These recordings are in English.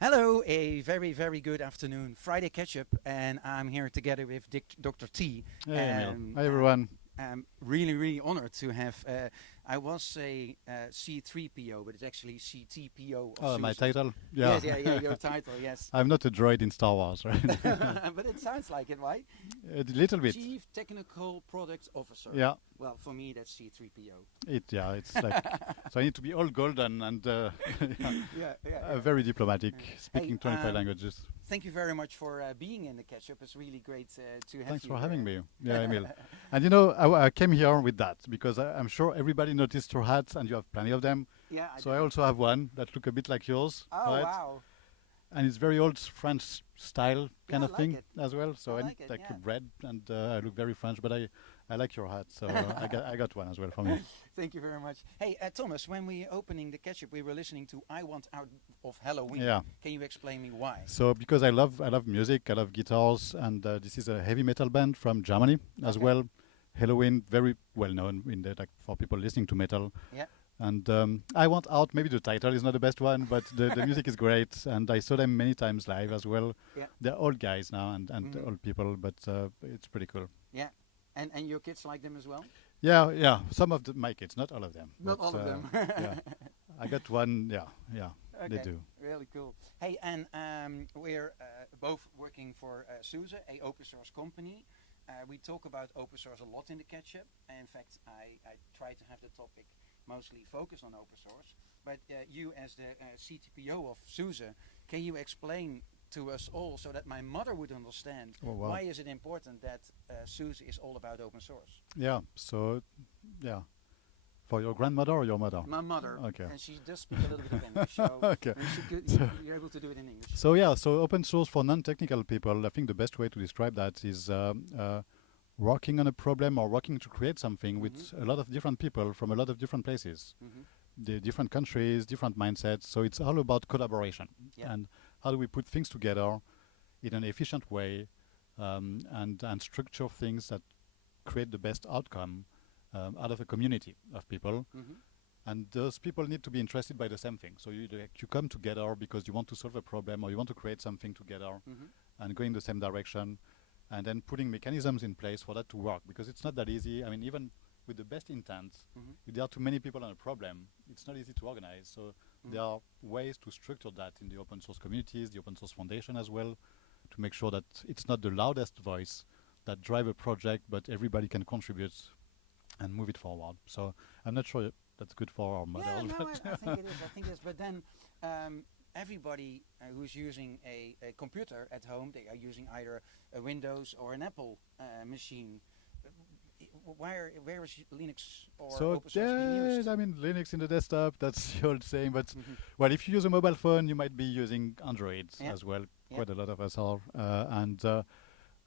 Hello, a very, very good afternoon. Friday Ketchup, and I'm here together with Dr. T. Hey, Emil. Hi, I'm, everyone. I'm really, really honored to have. I was a C3PO, but it's actually CTPO of Oh, my SUSE. title? Yeah. Yes, yeah, yeah, your title, yes. I'm not a droid in Star Wars, right? But it sounds like it, right? A little bit. Chief Technical Product Officer. Yeah. Well, for me, that's C3PO. It's like, so I need to be all golden and yeah, very diplomatic, speaking Hey, 25 languages. thank you very much for being in the Ketchup. It's really great to have Thanks you for here. having me. Yeah, Emil. And you know, I came here with that because I'm sure everybody noticed your hats and you have plenty of them. Yeah. So I also have one that look a bit like yours. Oh, right? wow. And it's very old French style kind I of like thing it. as well. So I I like need it, like yeah. red, and I look very French, but I like your hat, so I got one as well for me. Thank you very much. Hey, Thomas, when we opening the Ketchup, we were listening to "I Want Out of Halloween." Yeah. Can you explain me why? So because I love music, I love guitars, and this is a heavy metal band from Germany as Okay. well. Halloween, very well known in the, like for people listening to metal. Yeah. And I Want Out, maybe the title is not the best one, but the music is great, and I saw them many times live as well. Yeah. They're old guys now and Mhm. old people, but it's pretty cool. Yeah. And your kids like them as well? Yeah. Some of my kids, not all of them. Not but, all of them. yeah, I got one. Yeah, they Okay. do. Really cool. Hey, and we're both working for SUSE, a open source company. We talk about open source a lot in the Ketchup. In fact, I try to have the topic mostly focused on open source. But you, as the CTPO of SUSE, can you explain to us all so that my mother would understand Oh, wow. why is it important that SUSE is all about open source? Yeah. So, yeah, for your grandmother or your mother? My mother, Okay. and she does speak a little bit of English, so Okay. you're able to do it in English. So yeah, so open source for non-technical people, I think the best way to describe that is working on a problem or working to create something with a lot of different people from a lot of different places, Mhm. the different countries, different mindsets. So it's all about collaboration Yeah. and how do we put things together in an efficient way, and structure things that create the best outcome out of a community of people. Mhm. And those people need to be interested by the same thing. So you come together because you want to solve a problem or you want to create something together Mhm. and go in the same direction, and then putting mechanisms in place for that to work, because it's not that easy. I mean, even with the best intent, Mhm. if there are too many people on a problem, it's not easy to organize. So there are ways to structure that in the open source communities, the open source foundation as well, to make sure that it's not the loudest voice that drive a project, but everybody can contribute and move it forward. So I'm not sure that's good for our Yeah, model. no, but I think it is. I think it is. But then everybody who's using a computer at home, they are using either a Windows or an Apple machine. Where is Linux or So open source being used? I mean, Linux in the desktop, that's the old saying. But Mhm. well, if you use a mobile phone, you might be using Android Yeah. as well. Yeah. Quite a lot of us are, and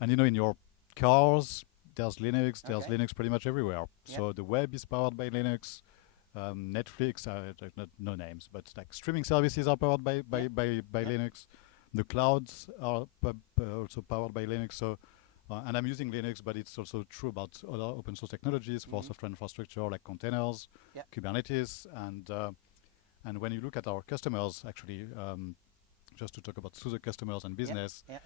you know, in your cars, there's Linux. There's Okay. Linux pretty much everywhere. Yeah. So the web is powered by Linux. Netflix, not no names, but like streaming services are powered by Yeah. Linux. The clouds are also powered by Linux. So, and I'm using Linux, but it's also true about other open source technologies for Mhm. software infrastructure like containers, Yeah. Kubernetes, and when you look at our customers, actually, just to talk about SUSE customers and business, Yeah.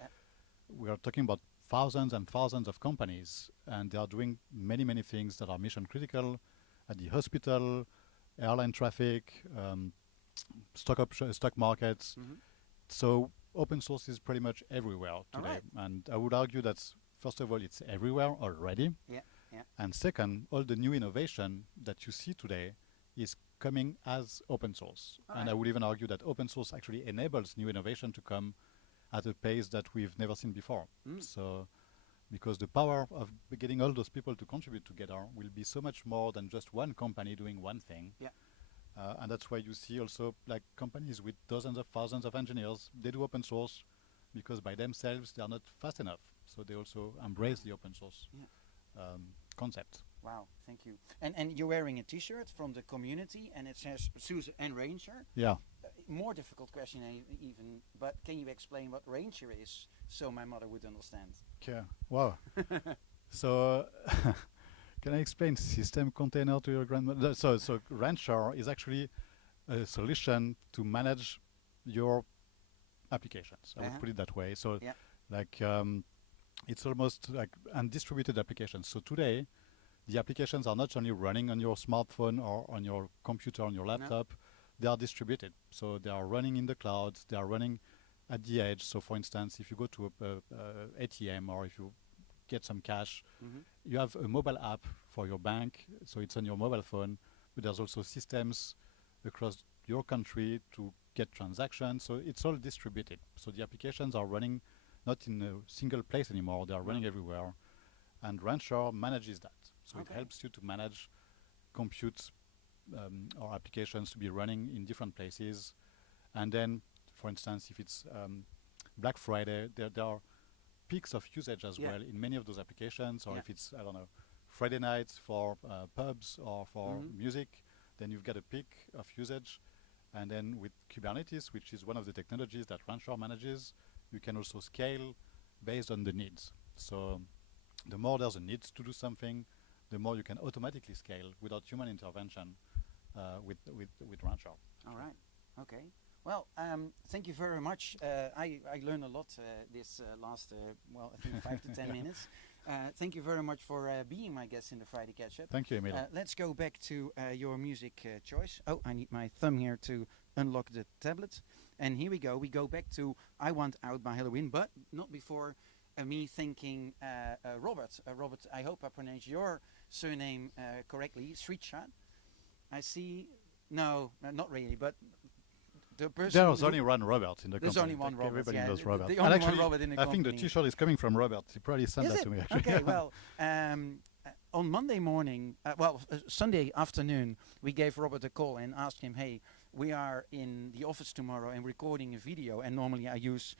we are talking about thousands and thousands of companies, and they are doing many things that are mission critical at the hospital, airline traffic, stock markets. Mhm. So open source is pretty much everywhere All today. right. And I would argue that first of all, it's everywhere already. Yeah. Yeah. And second, all the new innovation that you see today is coming as open source. All And right. I would even argue that open source actually enables new innovation to come at a pace that we've never seen before. Mm. So, because the power of getting all those people to contribute together will be so much more than just one company doing one thing. Yeah. And that's why you see also like companies with dozens of thousands of engineers, they do open source because by themselves they are not fast enough. So they also embrace the open source concept. Wow. Thank you. And you're wearing a T-shirt from the community, and it says SUSE and Ranger. Yeah. More difficult question even, but can you explain what Ranger is so my mother would understand? Okay. Wow. So can I explain system container to your grandmother? So Rancher is actually a solution to manage your applications. I would Uh-huh. put it that way. So, Yeah. like, it's almost like undistributed applications. So today, the applications are not only running on your smartphone or on your computer, on your No. laptop, they are distributed. So they are running in the cloud, they are running at the edge. So for instance, if you go to a ATM or if you get some cash, Mm-hmm. you have a mobile app for your bank, so it's on your mobile phone, but there's also systems across your country to get transactions, so it's all distributed. So the applications are running not in a single place anymore, they are running everywhere, and Rancher manages that. So it helps you to manage compute or applications to be running in different places. And then, for instance, if it's Black Friday, there are peaks of usage as well in many of those applications, or if it's, I don't know, Friday nights for pubs or for music, then you've got a peak of usage. And then with Kubernetes, which is one of the technologies that Rancher manages, you can also scale based on the needs. So the more there's a need to do something, the more you can automatically scale without human intervention with Rancher. All right. Okay. Well, thank you very much. I learned a lot this last, well, I think 5 to 10 minutes. Thank you very much for being my guest in the Friday Catch-up. Thank you, Emiel. Let's go back to your music choice. Oh, I need my thumb here to unlock the tablet. And here we go. We go back to I Want Out by Halloween, but not before me thanking Robert. Robert, I hope I pronounced your surname correctly. Sirchia. I see. No, not really, but the person. There's only one Robert in the company. There's only one Robert. Everybody Yeah, knows Robert. the only one Robert in the I company. think the T-shirt is coming from Robert. He probably sent that to me. Actually. Okay, well, on Monday morning, Sunday afternoon, we gave Robert a call and asked him, hey, we are in the office tomorrow and recording a video, and normally I use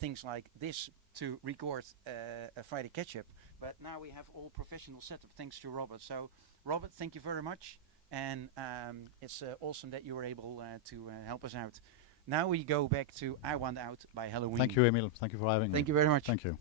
things like this to record a Friday Catch-up, but now we have all professional setup thanks to Robert. So, Robert, thank you very much, and it's awesome that you were able to help us out. Now we go back to I Want Out by Halloween. Thank you, Emiel. Thank you for having me. Thank you very much. Thank you.